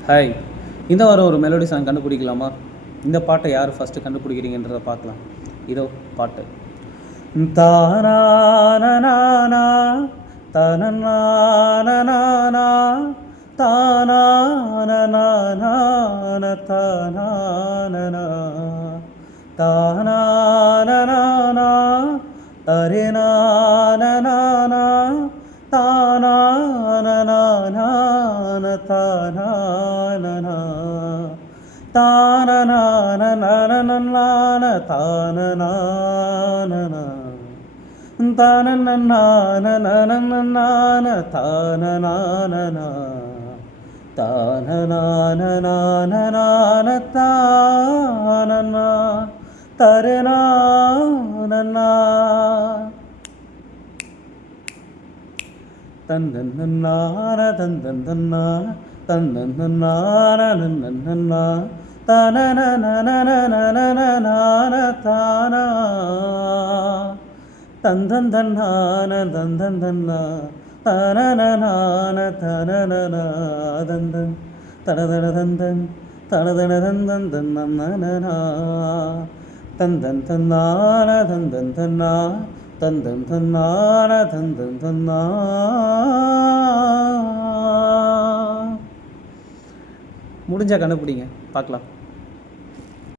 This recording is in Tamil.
ஹாய், இந்த வாரம் ஒரு மெலோடி சாங் கண்டுபிடிக்கலாமா? இந்த பாட்டை யார் ஃபஸ்ட்டு கண்டுபிடிக்கிறீங்கன்றதை பார்க்கலாம். இதோ பாட்டு. தானானா தனநானா தானானா தானானா தானானா தரேனானா தானானா தானானா தானநானநானநான தானநானனா தானநானநானநான தானநானனா தானநானநானநான தானனா தரநானனா தந்தன்னான தந்தன்னா தந்தன்னானனனனா தனனனனனனனனன தானா தந்தந்தன்னான தந்தந்தன்னா தனனனான தனனனா தந்தன் தனதனதந்தன் தனதனதந்தந்தன்னனனா தந்தன் தன்னான தந்தன் தன்னா தந்தன் தன்னான தந்தன் தன்னா. முடிஞ்சால் கண்டுபிடிங்க, பார்க்கலாம்.